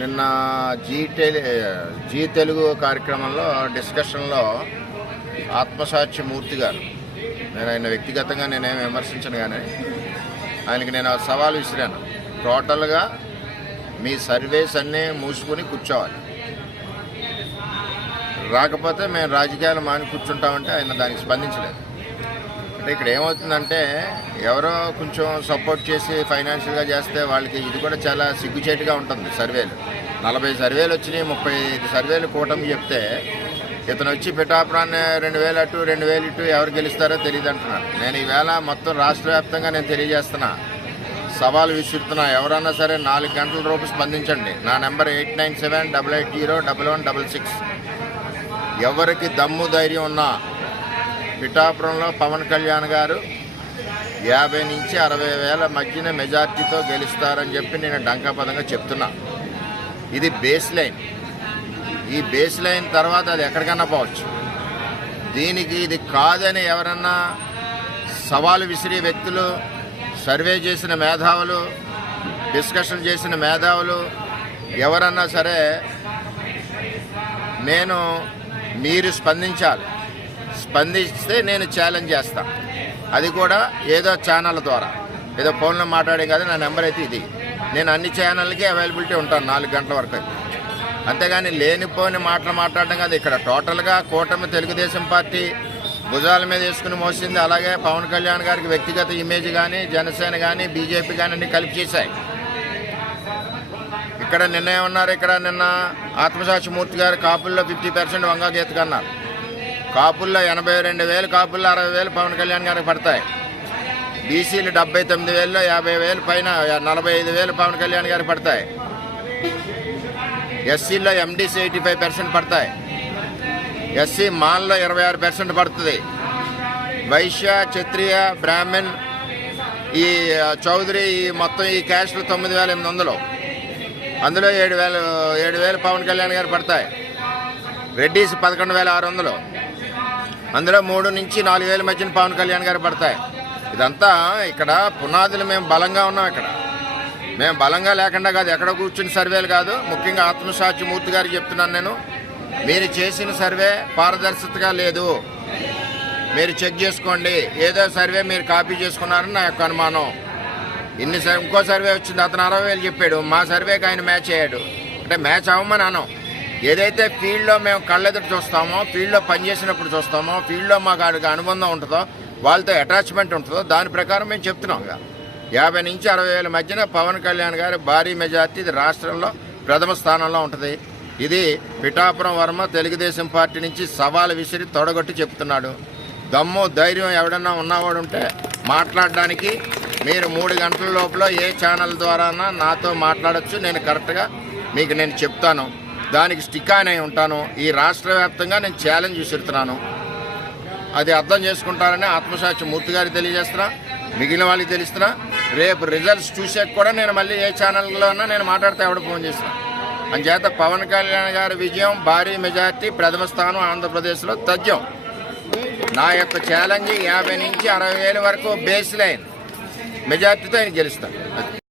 నిన్న G tele G Telugu కార్యక్రమంలో డిస్కషన్లో ఆత్మసాక్షి మూర్తి గారు. నేను ఆయన వ్యక్తిగతంగా నేనేం విమర్శించను కానీ ఆయనకి నేను సవాల్ విసిరాను. టోటల్గా మీ సర్వేస్ అన్నీ మూసుకొని కూర్చోవాలి. రాకపోతే మేము రాజకీయాలు మాని కూర్చుంటామంటే ఆయన దానికి స్పందించలేదు. అంటే ఇక్కడ ఏమవుతుందంటే ఎవరో కొంచెం సపోర్ట్ చేసి ఫైనాన్షియల్గా చేస్తే వాళ్ళకి ఇది కూడా చాలా సిగ్గుచేటుగా ఉంటుంది సర్వేలు. నలభై సర్వేలు వచ్చినాయి ముప్పై ఐదు సర్వేలు కూటమి చెప్తే ఇతను వచ్చి పిఠాపురాన్ని రెండు వేలు అటు రెండు వేలు ఇటు ఎవరు గెలుస్తారో తెలియదు అంటున్నాడు. నేను ఈవేళ మొత్తం రాష్ట్ర వ్యాప్తంగా నేను తెలియజేస్తున్నా. సవాల్ విసురుతున్నా. ఎవరన్నా సరే నాలుగు గంటల రూపు స్పందించండి. నా number eight nine seven double eight zero double one double six. ఎవరికి దమ్ము ధైర్యం ఉన్నా పిఠాపురంలో పవన్ కళ్యాణ్ గారు యాభై నుంచి అరవై వేల మధ్యన మెజార్టీతో గెలుస్తారని చెప్పి నేను డంకాపదంగా చెప్తున్నా. ఇది బేస్ లైన్ ఈ బేస్ లైన్ తర్వాత అది ఎక్కడికన్నా పోవచ్చు. దీనికి ఇది కాదని ఎవరన్నా సవాలు విసిరే వ్యక్తులు సర్వే చేసిన మేధావులు డిస్కషన్ చేసిన మేధావులు ఎవరన్నా సరే నేను మీరు స్పందించాలి. స్పందిస్తే నేను ఛాలెంజ్ చేస్తాను అది కూడా ఏదో ఛానల్ ద్వారా. ఏదో ఫోన్లో మాట్లాడే కాదు నా నెంబర్ అయితే ఇది. నేను అన్ని ఛానల్కి అవైలబిలిటీ ఉంటాను నాలుగు గంటల వరకు అయితే. అంతేగాని లేనిపోని మాటలు మాట్లాడడం కాదు. ఇక్కడ టోటల్గా కూటమి తెలుగుదేశం పార్టీ భుజాల మీద వేసుకుని మోసింది. అలాగే పవన్ కళ్యాణ్ గారికి వ్యక్తిగత ఇమేజ్ కానీ జనసేన కానీ బీజేపీ కానీ అన్ని కలిపి చేశాయి. ఇక్కడ నిన్న ఏమన్నారు? ఇక్కడ నిన్న ఆత్మసాక్షి మూర్తి గారు కాపుల్లో ఫిఫ్టీ పర్సెంట్ వంగాగీతకు అన్నారు. కాపుల్లో ఎనభై రెండు వేలు కాపుల్లో అరవై వేలు పవన్ కళ్యాణ్ గారికి పడతాయి. బీసీలు డెబ్బై తొమ్మిది వేలు యాభై వేలు పైన నలభై ఐదు వేలు పవన్ కళ్యాణ్ గారికి పడతాయి. ఎస్సీలో ఎండీసీ ఎయిటీ ఫైవ్ పర్సెంట్ పడతాయి. ఎస్సీ మాల్లో ఇరవై ఆరు పర్సెంట్ పడుతుంది. వైశ్య క్షత్రియ బ్రాహ్మణ్ ఈ చౌదరి ఈ మొత్తం ఈ క్యాస్ట్లు తొమ్మిది వేల ఎనిమిది వందలు. అందులో ఏడు వేలు ఏడు వేలు పవన్ కళ్యాణ్ గారు పడతాయి. రెడ్డీస్ పదకొండు వేల ఆరు వందలు. అందులో మూడు నుంచి నాలుగు వేల మధ్యన పవన్ కళ్యాణ్ గారు పడతాయి. ఇదంతా ఇక్కడ పునాదులు మేము బలంగా ఉన్నాం ఇక్కడ. మేము బలంగా లేకుండా కాదు ఎక్కడ కూర్చుని సర్వేలు కాదు. ముఖ్యంగా ఆత్మసాక్షి మూర్తి గారికి చెప్తున్నాను నేను. మీరు చేసిన సర్వే పారదర్శకతగా లేదు. మీరు చెక్ చేసుకోండి. ఏదో సర్వే మీరు కాపీ చేసుకున్నారని నా యొక్క అనుమానం. ఇన్ని ఇంకో సర్వే వచ్చింది అతను అరవై వేలు చెప్పాడు. మా సర్వేకి ఆయన మ్యాచ్ అయ్యాడు. అంటే మ్యాచ్ అవ్వమని అనం ఏదైతే ఫీల్డ్లో మేము కళ్ళెదురు చూస్తామో ఫీల్డ్లో పనిచేసినప్పుడు చూస్తామో ఫీల్డ్లో మాకు ఆడికి అనుబంధం ఉంటుందో వాళ్ళతో అటాచ్మెంట్ ఉంటుందో దాని ప్రకారం మేము చెప్తున్నాం ఇక. యాభై నుంచి అరవై వేల మధ్యన పవన్ కళ్యాణ్ గారి భారీ మెజార్టీ ఇది రాష్ట్రంలో ప్రథమ స్థానంలో ఉంటుంది. ఇది పిఠాపురం వర్మ తెలుగుదేశం పార్టీ నుంచి సవాలు విసిరి తొడగొట్టి చెప్తున్నాడు. దమ్ము ధైర్యం ఎవడన్నా ఉన్నవాడు ఉంటే మాట్లాడడానికి మీరు మూడు గంటల లోపల ఏ ఛానల్ ద్వారా నాతో మాట్లాడొచ్చు. నేను కరెక్ట్గా మీకు నేను చెప్తాను. దానికి స్టిక్ అనే ఉంటాను. ఈ రాష్ట్ర వ్యాప్తంగా నేను ఛాలెంజ్ విసురుతున్నాను. అది అర్థం చేసుకుంటారని ఆత్మసాక్షి మూర్తి గారికి తెలియజేస్తున్నా. మిగిలిన వాళ్ళకి తెలుస్తున్నా. రేపు రిజల్ట్స్ చూసాక కూడా నేను మళ్ళీ ఏ ఛానల్లోనా నేను మాట్లాడితే ఎవడ ఫోన్ చేస్తాను అంచేత పవన్ కళ్యాణ్ గారి విజయం భారీ మెజార్టీ ప్రథమ స్థానం ఆంధ్రప్రదేశ్లో తథ్యం. నా యొక్క ఛాలెంజ్ యాభై నుంచి అరవై వేల వరకు బేస్ లైన్ మెజార్టీతో ఆయన గెలుస్తాను